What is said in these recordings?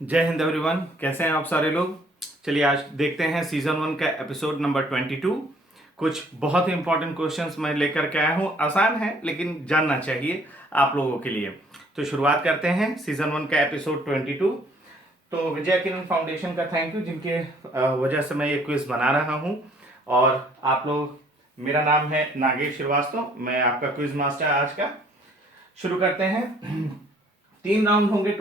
जय हिंद एवरीवन, कैसे हैं आप सारे लोग। चलिए आज देखते हैं सीजन 1 का एपिसोड नंबर 22। कुछ बहुत ही इंपॉर्टेंट क्वेश्चंस मैं लेकर के आया हूँ। आसान है लेकिन जानना चाहिए आप लोगों के लिए। तो शुरुआत करते हैं सीजन 1 का एपिसोड 22। तो विजय किरण फाउंडेशन का थैंक यू, जिनके वजह से मैं ये क्विज बना रहा हूँ। और आप लोग, मेरा नाम है नागेश श्रीवास्तव, मैं आपका क्विज मास्टर आज का। शुरू करते हैं। 3 राउंड होंगे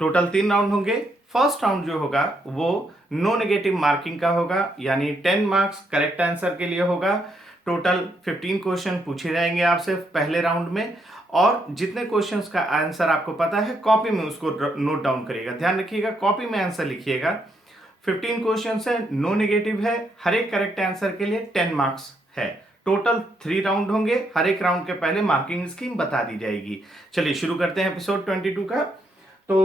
टोटल 3 राउंड होंगे। फर्स्ट राउंड जो होगा वो नो नेगेटिव मार्किंग का होगा, यानी 10 मार्क्स करेक्ट आंसर के लिए होगा। टोटल 15 क्वेश्चन पूछे जाएंगे आपसे पहले राउंड में, और जितने क्वेश्चंस का आंसर आपको पता है कॉपी में उसको नोट डाउन करिएगा। ध्यान रखिएगा, कॉपी में आंसर लिखिएगा। 15 क्वेश्चन है, नो नेगेटिव है, हर एक करेक्ट आंसर के लिए 10 मार्क्स है। टोटल 3 राउंड होंगे, हर एक राउंड के पहले मार्किंग स्कीम बता दी जाएगी। चलिए शुरू करते हैं एपिसोड 22 का। तो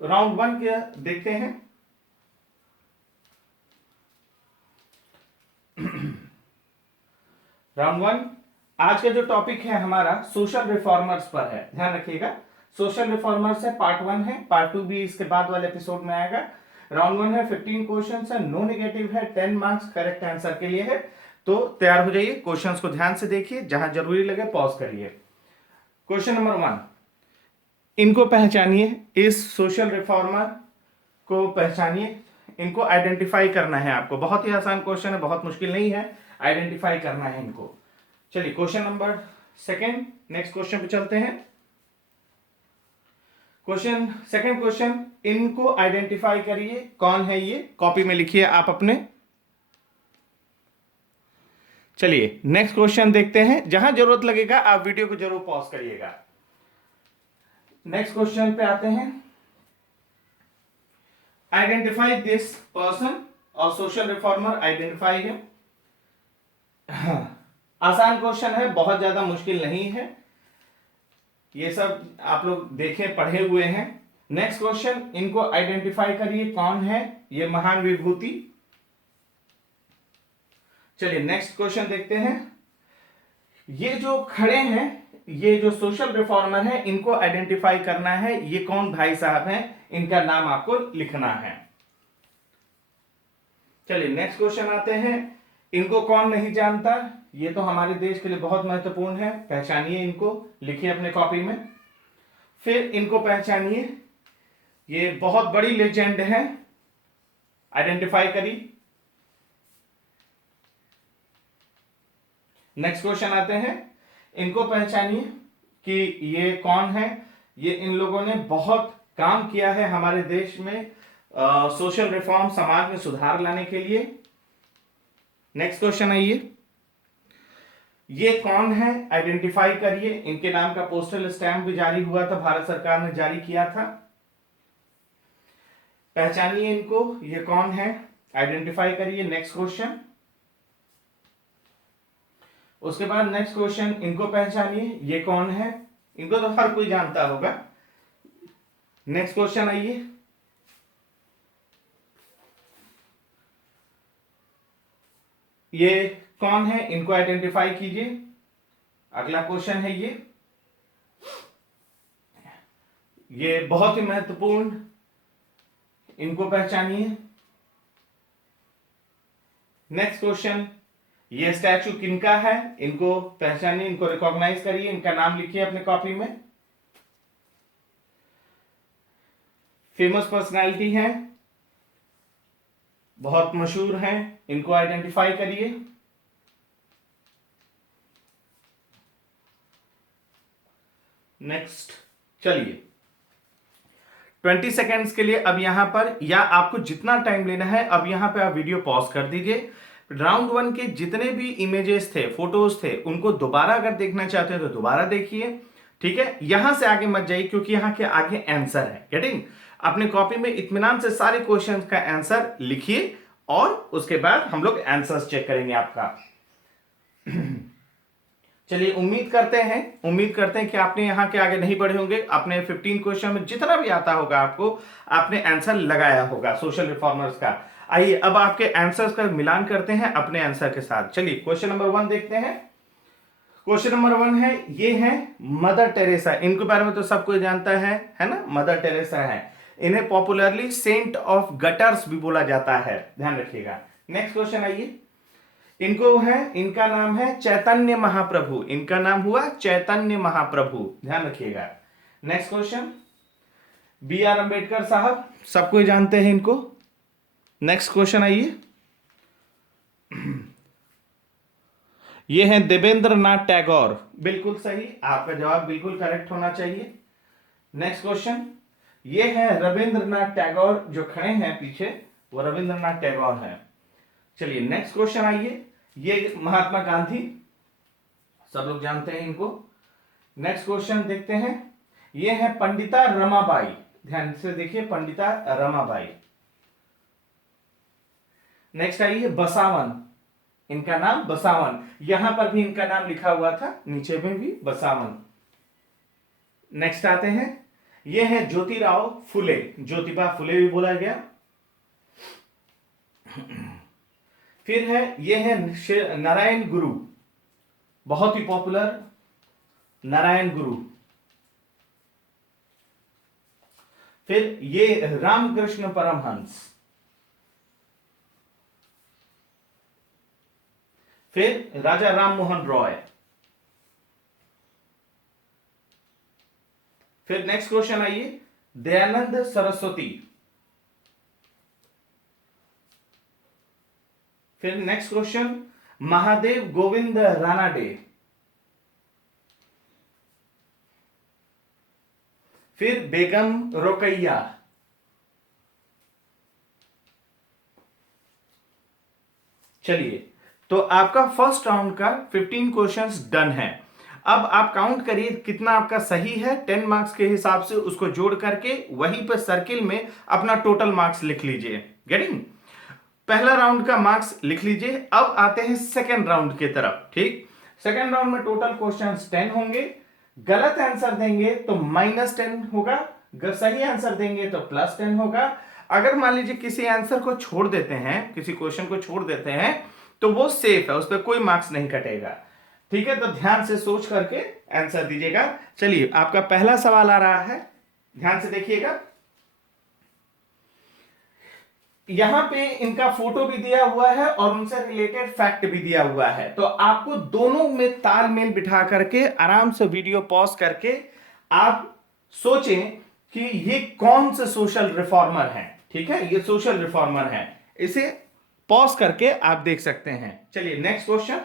राउंड 1 के देखते हैं। राउंड 1 आज का जो टॉपिक है हमारा सोशल रिफॉर्मर्स पर है। ध्यान रखिएगा, सोशल रिफॉर्मर्स है, पार्ट 1 है, पार्ट 2 भी इसके बाद वाले एपिसोड में आएगा। राउंड 1 है, 15 क्वेश्चन है, नो नेगेटिव है, 10 मार्क्स करेक्ट आंसर के लिए है। तो तैयार हो जाइए, क्वेश्चंस को ध्यान से देखिए, जहां जरूरी लगे पॉज करिए। क्वेश्चन नंबर 1, इनको पहचानिए, इस सोशल रिफॉर्मर को पहचानिए, इनको आइडेंटिफाई करना है आपको। बहुत ही आसान क्वेश्चन है, बहुत मुश्किल नहीं है, आइडेंटिफाई करना है इनको। चलिए क्वेश्चन नंबर 2, नेक्स्ट क्वेश्चन पे चलते हैं। सेकंड क्वेश्चन, इनको आइडेंटिफाई करिए, कौन है ये, कॉपी में लिखिए आप अपने। चलिए नेक्स्ट क्वेश्चन देखते हैं, जहां जरूरत लगेगा आप वीडियो को जरूर पॉज करिएगा। नेक्स्ट क्वेश्चन पे आते हैं। आइडेंटिफाई दिस पर्सन, और सोशल रिफॉर्मर आइडेंटिफाई है। आसान क्वेश्चन है, बहुत ज्यादा मुश्किल नहीं है, ये सब आप लोग देखे पढ़े हुए हैं। नेक्स्ट क्वेश्चन, इनको आइडेंटिफाई करिए, कौन है ये महान विभूति। चलिए नेक्स्ट क्वेश्चन देखते हैं। ये जो खड़े हैं, ये जो सोशल रिफॉर्मर है, इनको आइडेंटिफाई करना है, ये कौन भाई साहब हैं, इनका नाम आपको लिखना है। चलिए नेक्स्ट क्वेश्चन आते हैं। इनको कौन नहीं जानता, ये तो हमारे देश के लिए बहुत महत्वपूर्ण है, पहचानिए इनको, लिखिए अपने कॉपी में। फिर इनको पहचानिए, ये बहुत बड़ी लेजेंड है, आइडेंटिफाई करिए। नेक्स्ट क्वेश्चन आते हैं। इनको पहचानिए कि ये कौन है, ये इन लोगों ने बहुत काम किया है हमारे देश में, सोशल रिफॉर्म, समाज में सुधार लाने के लिए। नेक्स्ट क्वेश्चन आइए, ये कौन है, आइडेंटिफाई करिए, इनके नाम का पोस्टल स्टैम्प भी जारी हुआ था, भारत सरकार ने जारी किया था। पहचानिए इनको, ये कौन है, आइडेंटिफाई करिए। नेक्स्ट क्वेश्चन, उसके बाद नेक्स्ट क्वेश्चन, इनको पहचानिए, ये कौन है, इनको तो हर कोई जानता होगा। नेक्स्ट क्वेश्चन आइए, ये कौन है, इनको आइडेंटिफाई कीजिए। अगला क्वेश्चन है ये बहुत ही महत्वपूर्ण, इनको पहचानिए। नेक्स्ट क्वेश्चन, ये स्टैचू किनका है, इनको पहचानिए, इनको रिकॉग्नाइज करिए, इनका नाम लिखिए अपने कॉपी में। फेमस पर्सनालिटी है, बहुत मशहूर हैं, इनको आइडेंटिफाई करिए। नेक्स्ट, चलिए 20 सेकेंड्स के लिए अब यहां पर, या आपको जितना टाइम लेना है, अब यहां पे आप वीडियो पॉज कर दीजिए। राउंड 1 के जितने भी इमेजेस थे, फोटोज थे, उनको दोबारा अगर देखना चाहते हो तो दोबारा देखिए, ठीक है। यहां से आगे मत जाइए, क्योंकि यहां के आगे आंसर है। गेटिंग, अपने कॉपी में इत्मीनान से सारे क्वेश्चन का आंसर लिखिए, और उसके बाद हम लोग आंसर्स चेक करेंगे आपका। चलिए उम्मीद करते हैं कि आपने यहाँ के आगे नहीं बढ़े होंगे। अपने 15 क्वेश्चन में जितना भी आता होगा आपको, आपने आंसर लगाया होगा सोशल रिफॉर्मर्स का। आइए अब आपके आंसर्स का मिलान करते हैं अपने आंसर के साथ। चलिए क्वेश्चन नंबर 1 देखते हैं। क्वेश्चन नंबर 1 है, ये है मदर टेरेसा। इनके बारे में तो सब कोई जानता है ना, मदर टेरेसा है। इन्हें पॉपुलरली सेंट ऑफ गटर्स भी बोला जाता है, ध्यान रखिएगा। नेक्स्ट क्वेश्चन आइए। इनका नाम है चैतन्य महाप्रभु। इनका नाम हुआ चैतन्य महाप्रभु, ध्यान रखिएगा। Next question, B R Ambedkar साहब, सब कोई जानते हैं इनको। नेक्स्ट क्वेश्चन आइए। ये है देवेंद्र नाथ टैगोर, बिल्कुल सही, आपका जवाब बिल्कुल करेक्ट होना चाहिए। नेक्स्ट क्वेश्चन, ये है रविंद्रनाथ टैगोर, जो खड़े हैं पीछे वो रविंद्रनाथ टैगोर है। चलिए नेक्स्ट क्वेश्चन आइए। ये महात्मा गांधी, सब लोग जानते हैं इनको। नेक्स्ट क्वेश्चन देखते हैं। ये है पंडिता रमाबाई, ध्यान से देखिए, पंडिता रमाबाई। नेक्स्ट आइए बसावन, इनका नाम बसावन, यहां पर भी इनका नाम लिखा हुआ था, नीचे में भी बसावन। नेक्स्ट आते हैं, ये है ज्योतिराव फुले, ज्योतिबा फुले भी बोला गया। फिर है, ये है नारायण गुरु, बहुत ही पॉपुलर नारायण गुरु। फिर ये रामकृष्ण परमहंस। फिर राजा राम मोहन रॉय। फिर नेक्स्ट क्वेश्चन आइए, दयानंद सरस्वती। फिर नेक्स्ट क्वेश्चन, महादेव गोविंद रानाडे। फिर बेगम रोकैया। चलिए, तो आपका फर्स्ट राउंड का 15 क्वेश्चंस डन है। अब आप काउंट करिए कितना आपका सही है, 10 मार्क्स के हिसाब से उसको जोड़ करके वहीं पर सर्किल में अपना टोटल मार्क्स लिख लीजिए। गेटिंग? पहला राउंड का मार्क्स लिख लीजिए। अब आते हैं सेकेंड राउंड की तरफ। ठीक, सेकेंड राउंड में टोटल क्वेश्चंस 10 होंगे। गलत आंसर देंगे तो -10 होगा, सही आंसर देंगे तो +10 होगा। अगर मान लीजिए किसी आंसर को छोड़ देते हैं, किसी क्वेश्चन को छोड़ देते हैं, तो वो सेफ है, उस पर कोई मार्क्स नहीं कटेगा। ठीक है, तो ध्यान से सोच करके आंसर दीजिएगा। चलिए, आपका पहला सवाल आ रहा है, ध्यान से देखिएगा। यहां पे इनका फोटो भी दिया हुआ है और उनसे रिलेटेड फैक्ट भी दिया हुआ है, तो आपको दोनों में तालमेल बिठा करके आराम से वीडियो पॉज करके आप सोचें कि ये कौन से सोशल रिफॉर्मर हैं। ठीक है, ये सोशल रिफॉर्मर हैं, इसे पॉज करके आप देख सकते हैं। चलिए नेक्स्ट क्वेश्चन।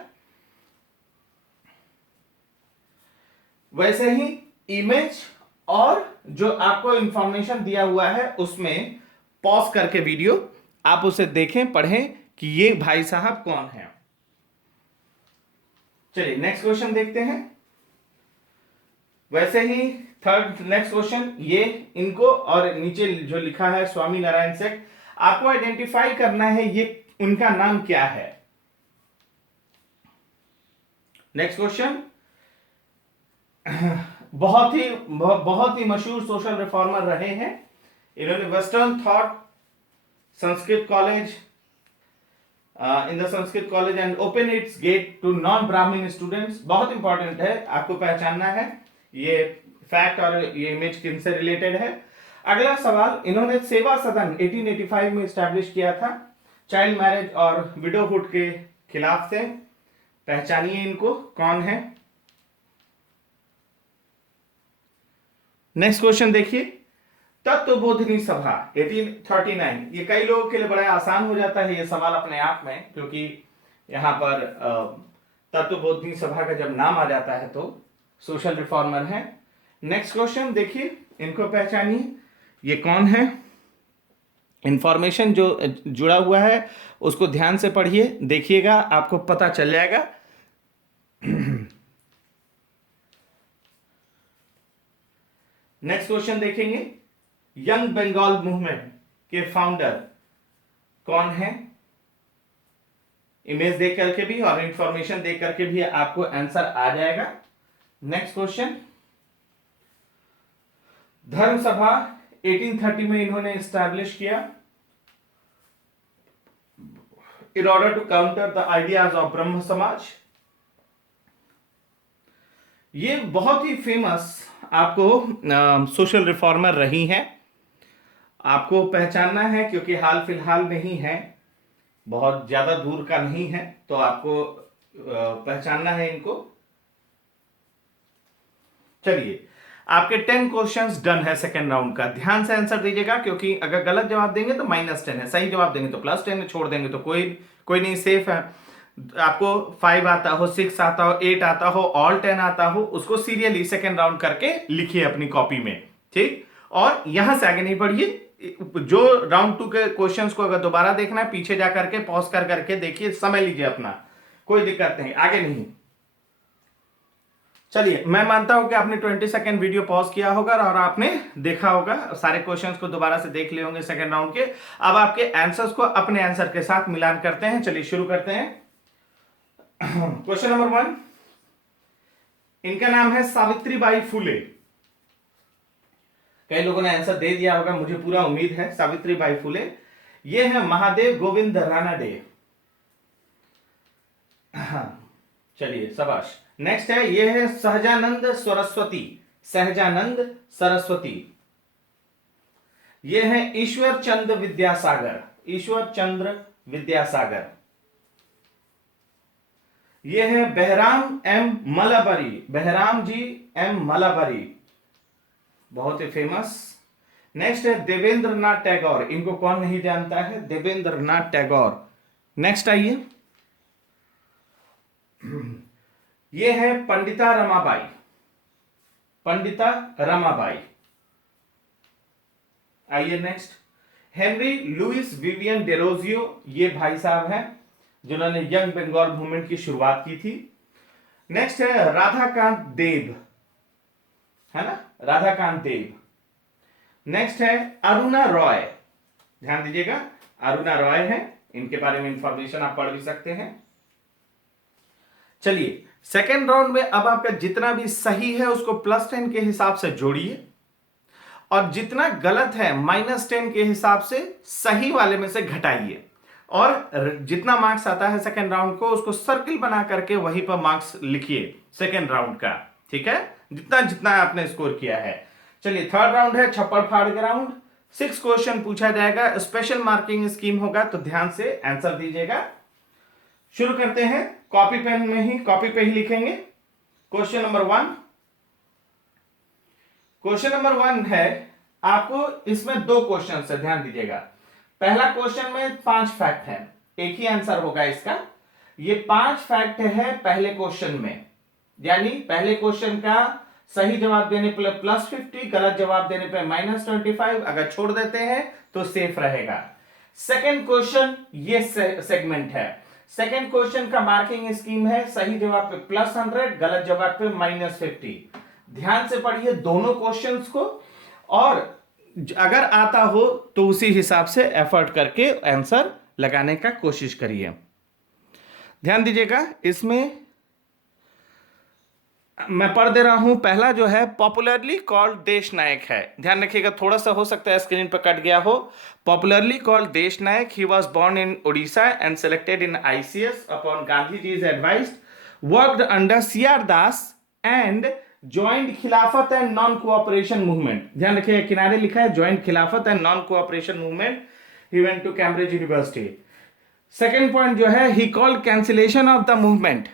वैसे ही इमेज और जो आपको इंफॉर्मेशन दिया हुआ है उसमें पॉज करके वीडियो आप उसे देखें, पढ़ें कि ये भाई साहब कौन है। चलिए नेक्स्ट क्वेश्चन देखते हैं। वैसे ही थर्ड नेक्स्ट क्वेश्चन, ये इनको और नीचे जो लिखा है स्वामी नारायण सेठ, आपको आइडेंटिफाई करना है ये उनका नाम क्या है। नेक्स्ट क्वेश्चन, बहुत ही मशहूर सोशल रिफॉर्मर रहे हैं। इन्होंने western thought Sanskrit college in the Sanskrit college and open its gate to non Brahmin students. बहुत इंपॉर्टेंट है, आपको पहचानना है ये फैक्ट और ये इमेज किनसे रिलेटेड है। अगला सवाल, इन्होंने सेवा सदन 1885 में स्टैब्लिश किया था, चाइल्ड मैरिज और विडोहुड के खिलाफ थे। पहचानिए इनको, कौन है। नेक्स्ट क्वेश्चन देखिए, तत्वबोधिनी सभा 1839। ये कई लोगों के लिए बड़ा आसान हो जाता है ये सवाल अपने आप में, क्योंकि यहां पर तत्वबोधिनी सभा का जब नाम आ जाता है तो सोशल रिफॉर्मर है। नेक्स्ट क्वेश्चन देखिए, इनको पहचानिए, ये कौन है। इंफॉर्मेशन जो जुड़ा हुआ है उसको ध्यान से पढ़िए, देखिएगा, आपको पता चल जाएगा। नेक्स्ट क्वेश्चन देखेंगे, यंग बंगाल मूवमेंट के फाउंडर कौन है। इमेज देख करके भी और इंफॉर्मेशन देख करके भी आपको आंसर आ जाएगा। नेक्स्ट क्वेश्चन, धर्म सभा 1830 में इन्होंने स्टैब्लिश किया in order to counter the ideas of Brahmo Samaj. ये बहुत ही फेमस आपको सोशल रिफॉर्मर रही हैं। आपको पहचानना है क्योंकि हाल फिलहाल में ही है, बहुत ज्यादा दूर का नहीं है, तो आपको पहचानना है इनको। चलिए, आपके 10 क्वेश्चंस डन है सेकेंड राउंड का। ध्यान से आंसर दीजिएगा, क्योंकि अगर गलत जवाब देंगे तो -10 है, सही जवाब देंगे तो +10 है, छोड़ देंगे तो कोई कोई नहीं, सेफ है। आपको 5 आता हो, 6 आता हो, 8 आता हो, ऑल 10 आता हो, उसको सीरियली सेकेंड राउंड करके लिखिए अपनी कॉपी में, ठीक। और यहां से आगे नहीं बढ़िए। जो राउंड 2 के क्वेश्चंस को अगर दोबारा देखना है, पीछे जाकर के पॉज कर करके देखिए, समय लीजिए अपना, कोई दिक्कत नहीं, आगे नहीं। चलिए, मैं मानता हूं कि आपने 20 सेकेंड वीडियो पॉज किया होगा और आपने देखा होगा, सारे क्वेश्चंस को दोबारा से देख लिए होंगे सेकेंड राउंड के। अब आपके आंसर्स को अपने आंसर के साथ मिलान करते हैं। चलिए शुरू करते हैं। क्वेश्चन नंबर 1, इनका नाम है सावित्रीबाई फुले। कई लोगों ने आंसर दे दिया होगा, मुझे पूरा उम्मीद है। सावित्रीबाई फुले, ये है महादेव गोविंद रानाडे। हाँ, चलिए शाबाश। नेक्स्ट है, ये है सहजानंद सरस्वती। सहजानंद सरस्वती, ये है ईश्वर चंद्र विद्यासागर। ईश्वर चंद्र विद्यासागर, ये है बहराम एम मलाबरी। बहराम जी एम मलाबरी, बहुत ही फेमस। नेक्स्ट है देवेंद्र नाथ टैगोर। इनको कौन नहीं जानता है, देवेंद्र नाथ टैगोर। नेक्स्ट आइए, ये है पंडिता रमाबाई। पंडिता रमाबाई। आइए next, Henry Louis Vivian Derozio. ये भाई साहब हैं जिन्होंने यंग बंगाल मूवमेंट की शुरुआत की थी। नेक्स्ट है राधाकांत देव, है ना, राधाकांत देव। नेक्स्ट है अरुणा रॉय। ध्यान दीजिएगा, अरुणा रॉय है, इनके बारे में इंफॉर्मेशन आप पढ़ भी सकते हैं। चलिए, सेकेंड राउंड में अब आपका जितना भी सही है उसको +10 के हिसाब से जोड़िए, और जितना गलत है -10 के हिसाब से सही वाले में से घटाइए, और जितना मार्क्स आता है सेकेंड राउंड को उसको सर्किल बना करके वहीं पर मार्क्स लिखिए सेकेंड राउंड का, ठीक है, जितना जितना आपने स्कोर किया है। चलिए, थर्ड राउंड है छप्पड़ फाड़ ग्राउंड। 6 क्वेश्चन पूछा जाएगा, स्पेशल मार्किंग स्कीम होगा, तो ध्यान से आंसर दीजिएगा। शुरू करते हैं, कॉपी पेन में ही, कॉपी पे ही लिखेंगे। क्वेश्चन नंबर 1, क्वेश्चन नंबर 1 है, आपको इसमें 2 क्वेश्चन है, ध्यान दीजिएगा। पहला क्वेश्चन में 5 फैक्ट है, एक ही आंसर होगा इसका। ये 5 फैक्ट है पहले क्वेश्चन में, यानी पहले क्वेश्चन का सही जवाब देने पर +50, गलत जवाब देने पर -25, अगर छोड़ देते हैं तो सेफ रहेगा। सेकेंड क्वेश्चन ये सेगमेंट है। सेकेंड क्वेश्चन का मार्किंग स्कीम है, सही जवाब पे +100, गलत जवाब पे -50। ध्यान से पढ़िए दोनों क्वेश्चंस को, और अगर आता हो तो उसी हिसाब से एफर्ट करके आंसर लगाने का कोशिश करिए। ध्यान दीजिएगा, इसमें मैं पढ़ दे रहा हूं। पहला जो है, पॉपुलरली कॉल्ड देश नायक है। ध्यान रखिएगा, थोड़ा सा हो सकता है स्क्रीन पर कट गया हो। Popularly called Desh Nayak, he was born in Orissa and selected in ICS upon Gandhi ji's advice, worked under CR Das and joint Khilafat and non cooperation movement. ध्यान रखिएगा, किनारे लिखा है joint Khilafat and non cooperation movement. He went to Cambridge University. Second point जो है, he called cancellation of the movement.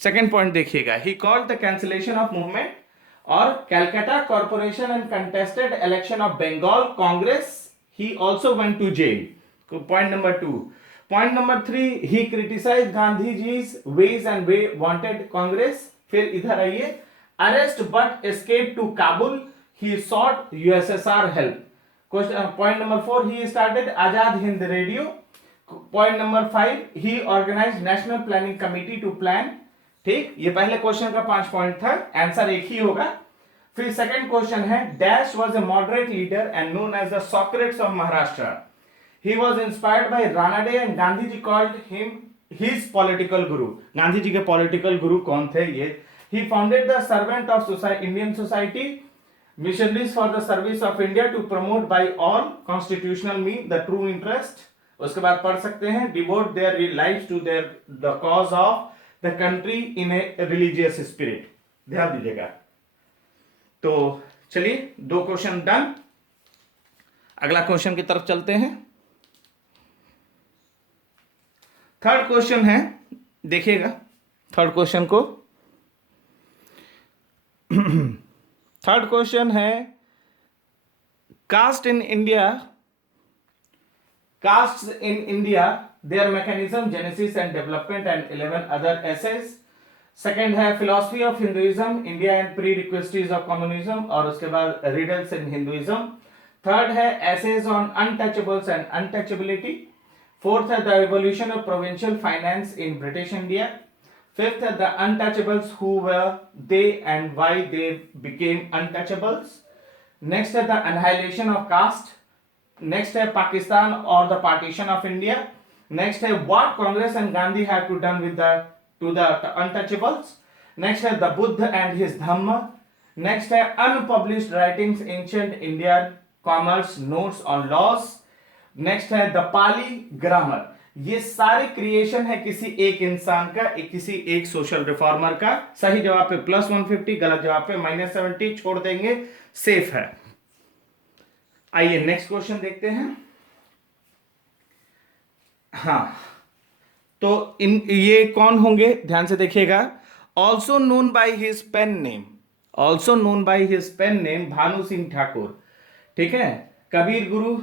Second point देखिएगा, he called the cancellation of movement, और Calcutta corporation and contested election of Bengal Congress, he also went to jail. Point number 2। Point number 3, he criticize Gandhi ji's ways and वे wanted Congress. फिर इधर आइए, arrest but escape to Kabul, he sought USSR help. Point number 4, he started Azad Hind radio. Point number 5, he organize national planning committee to plan. ठीक, ये पहले question का 5 point था, answer एक ही होगा। फिर सेकंड क्वेश्चन है, dash was a moderate leader and known as the Socrates of Maharashtra. He was inspired by Ranade and Gandhi ji called him his political guru. Gandhi ji के पॉलिटिकल गुरु कौन थे ये? He founded the Servant of Indian Society, missionaries for the service of India to promote by all constitutional mean the true interest. उसके बाद पढ़ सकते हैं, devote their lives to there the cause of the country in a religious spirit. ध्यान दीजिएगा। तो चलिए 2 question done. अगला क्वेश्चन की तरफ चलते हैं। थर्ड क्वेश्चन है, देखिएगा थर्ड क्वेश्चन को। थर्ड क्वेश्चन है, caste in India their mechanism, genesis and development, and 11 other essays. Second है philosophy of Hinduism, India and prerequisites of communism, और उसके बाद रिडल्स इन हिंदुइज्म। थर्ड है essays on untouchables and untouchability. Fourth है the evolution of provincial finance in British India. Fifth है the untouchables, who were they and why they became untouchables. Next है the annihilation of caste. Next है पाकिस्तान और the partition of India. Next है what Congress and Gandhi had to done with the to the untouchables. Next है the Buddha and his Dhamma. Next है unpublished writings, ancient Indian commerce, notes on laws. Next है the Pali grammar. ये सारे creation है किसी एक इंसान का, किसी एक सोशल रिफॉर्मर का। सही जवाब पे +150, गलत जवाब पे -70 छोड़ देंगे, सेफ है। आइए नेक्स्ट क्वेश्चन देखते हैं। हाँ, तो ये कौन होंगे, ध्यान से देखिएगा। Also known by his pen name, Bhanu Singh Thakur, ठीक है। Kabir Guru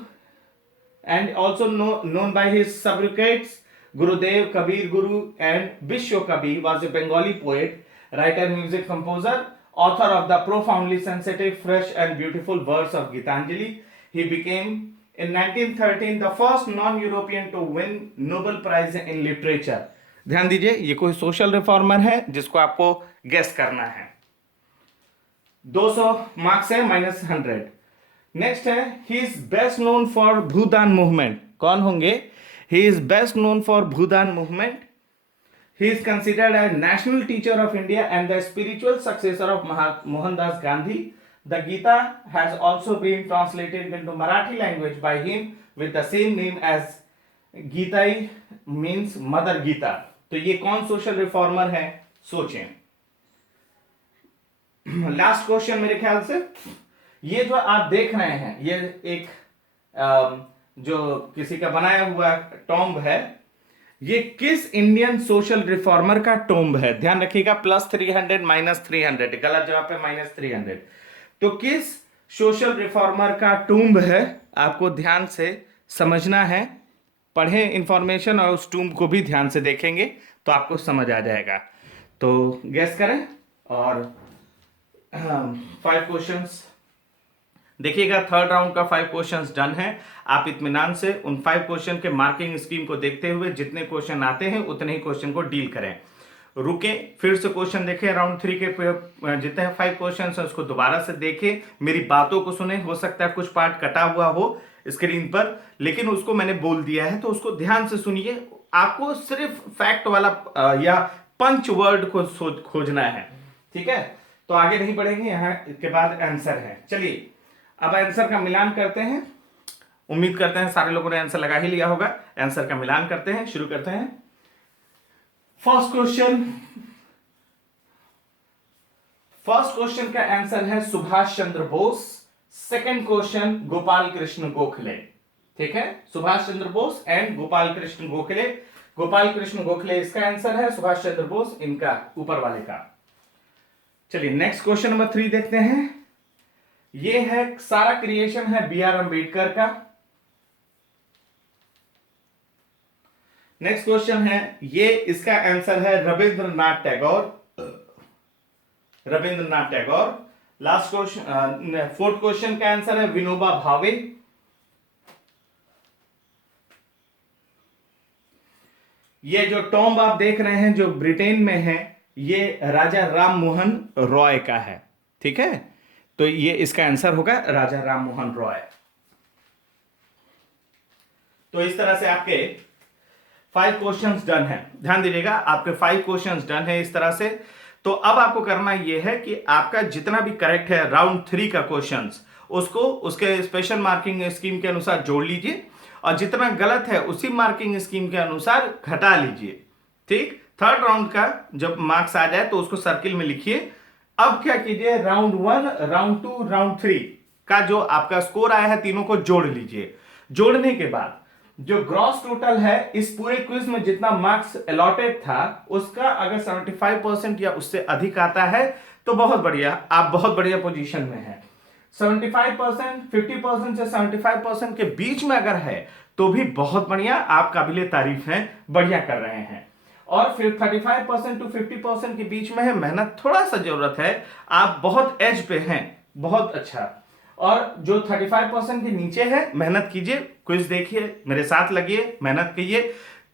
and also known by his sobriquets, Gurudev, Kabir Guru and Vishwa Kabir was a Bengali poet, writer, music composer, author of the profoundly sensitive, fresh and beautiful verse of Gitanjali. He became in 1913 the first non-European to win Nobel Prize in Literature। ध्यान दीजिए, ये कोई social reformer है जिसको आपको guess करना है। 200 marks है, -100। नेक्स्ट है, he is best known for Bhoodan movement. कौन होंगे? He is best known for Bhoodan movement. He is considered as national teacher of India and the spiritual successor of Mohandas Gandhi. The Gita has also been translated into Marathi language by him with the same name as Gita, means Mother Gita। तो ये कौन social reformer है, सोचें। Last question मेरे ख्याल से, ये जो आप देख रहे हैं ये एक जो किसी का बनाया हुआ टॉम्ब है, ये किस इंडियन सोशल रिफॉर्मर का टॉम्ब है? ध्यान रखिएगा, +300 -300, गलत जवाब पे -300। तो किस सोशल रिफॉर्मर का टूम्ब है, आपको ध्यान से समझना है। पढ़ें इंफॉर्मेशन और उस टूम्ब को भी ध्यान से देखेंगे तो आपको समझ आ जाएगा। तो गेस करें, और 5 क्वेश्चंस देखिएगा। थर्ड राउंड का 5 क्वेश्चंस डन है। आप इत्मीनान से उन 5 क्वेश्चन के मार्किंग स्कीम को देखते हुए जितने क्वेश्चन आते हैं उतने ही क्वेश्चन को डील करें। रुके, फिर से क्वेश्चन देखें, राउंड 3 के जितने 5 क्वेश्चन हैं उसको दोबारा से देखें, मेरी बातों को सुने। हो सकता है कुछ पार्ट कटा हुआ हो स्क्रीन पर, लेकिन उसको मैंने बोल दिया है तो उसको ध्यान से सुनिए। आपको सिर्फ फैक्ट वाला या पंच वर्ड को खोजना है, ठीक है। तो आगे नहीं बढ़ेंगे, यहाँ के बाद आंसर है। चलिए अब आंसर का मिलान करते हैं। उम्मीद करते हैं सारे लोगों ने आंसर लगा ही लिया होगा। आंसर का मिलान करते हैं, शुरू करते हैं। फर्स्ट क्वेश्चन का आंसर है सुभाष चंद्र बोस। सेकंड क्वेश्चन गोपाल कृष्ण गोखले, ठीक है। सुभाष चंद्र बोस एंड गोपाल कृष्ण गोखले। गोपाल कृष्ण गोखले इसका आंसर है, सुभाष चंद्र बोस इनका ऊपर वाले का। चलिए नेक्स्ट क्वेश्चन नंबर 3 देखते हैं। ये है, सारा क्रिएशन है बी आर अम्बेडकर का। नेक्स्ट क्वेश्चन है, ये इसका आंसर है Rabindranath Tagore. Last question, fourth question का आंसर है विनोबा भावे। ये जो टॉम्ब आप देख रहे हैं जो ब्रिटेन में है, ये राजा राम मोहन रॉय का है, ठीक है। तो ये इसका आंसर होगा राजा राम मोहन रॉय। तो इस तरह से आपके 5 क्वेश्चंस डन है। ध्यान दीजिएगा, आपके 5 क्वेश्चंस डन है इस तरह से। तो अब आपको करना यह है कि आपका जितना भी करेक्ट है राउंड 3 का क्वेश्चंस, उसको उसके स्पेशल मार्किंग स्कीम के अनुसार जोड़ लीजिए, और जितना गलत है उसी मार्किंग स्कीम के अनुसार घटा लीजिए, ठीक। थर्ड राउंड का जब मार्क्स आ जाए तो उसको सर्किल में लिखिए, अब क्या कीजिए, राउंड 1, राउंड 2, राउंड 3 का जो आपका स्कोर आया है तीनों को जोड़ लीजिए। जोड़ने के बाद जो ग्रॉस टोटल है इस पूरे क्विज में जितना मार्क्स अलॉटेड था उसका अगर 75% या उससे अधिक आता है तो बहुत बढ़िया, आप बहुत बढ़िया पोजीशन में हैं। 75%, 50% से 75% के बीच में अगर है तो भी बहुत बढ़िया, आप काबिले तारीफ हैं, बढ़िया कर रहे हैं। और फिर 35% टू 50% के बीच में है, मेहनत थोड़ा सा जरूरत है, आप बहुत एज पे हैं, बहुत अच्छा। और जो 35% के नीचे है, मेहनत कीजिए, क्विज देखिए, मेरे साथ लगिए, मेहनत कीजिए,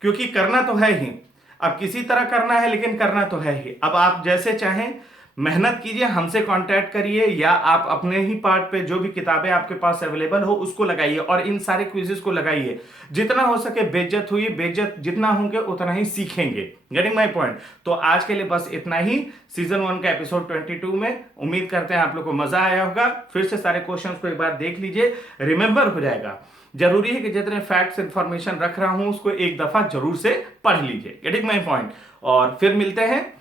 क्योंकि करना तो है ही। अब किसी तरह करना है लेकिन करना तो है ही। अब आप जैसे चाहें मेहनत कीजिए, हमसे कांटेक्ट करिए, या आप अपने ही पार्ट पे जो भी किताबें आपके पास अवेलेबल हो उसको लगाइए और इन सारे क्विजेस को लगाइए। जितना हो सके बेइज्जत हुई, बेइज्जत जितना होंगे उतना ही सीखेंगे। Getting my point? तो आज के लिए बस इतना ही सीजन 1 का एपिसोड 22 में। उम्मीद करते हैं आप लोग को मजा आया होगा। फिर से सारे क्वेश्चंस को एक बार देख लीजिए, रिमेंबर हो जाएगा। जरूरी है कि जितने फैक्ट्स इंफॉर्मेशन रख रहा हूं उसको एक दफा जरूर से पढ़ लीजिए। Getting my point? और फिर मिलते हैं।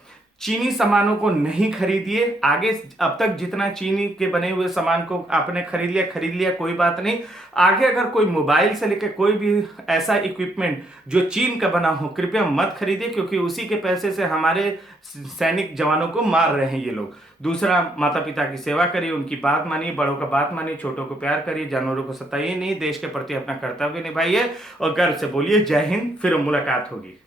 चीनी सामानों को नहीं खरीदिए आगे। अब तक जितना चीनी के बने हुए सामान को आपने खरीद लिया, कोई बात नहीं। आगे अगर कोई मोबाइल से लेकर कोई भी ऐसा इक्विपमेंट जो चीन का बना हो, कृपया मत खरीदिए, क्योंकि उसी के पैसे से हमारे सैनिक जवानों को मार रहे हैं ये लोग। दूसरा, माता पिता की सेवा करिए, उनकी बात मानिए, बड़ों का बात मानिए, छोटों को प्यार करिए, जानवरों को सताइए नहीं, देश के प्रति अपना कर्तव्य निभाइए और गर्व से बोलिए जय हिंद। फिर मुलाकात होगी।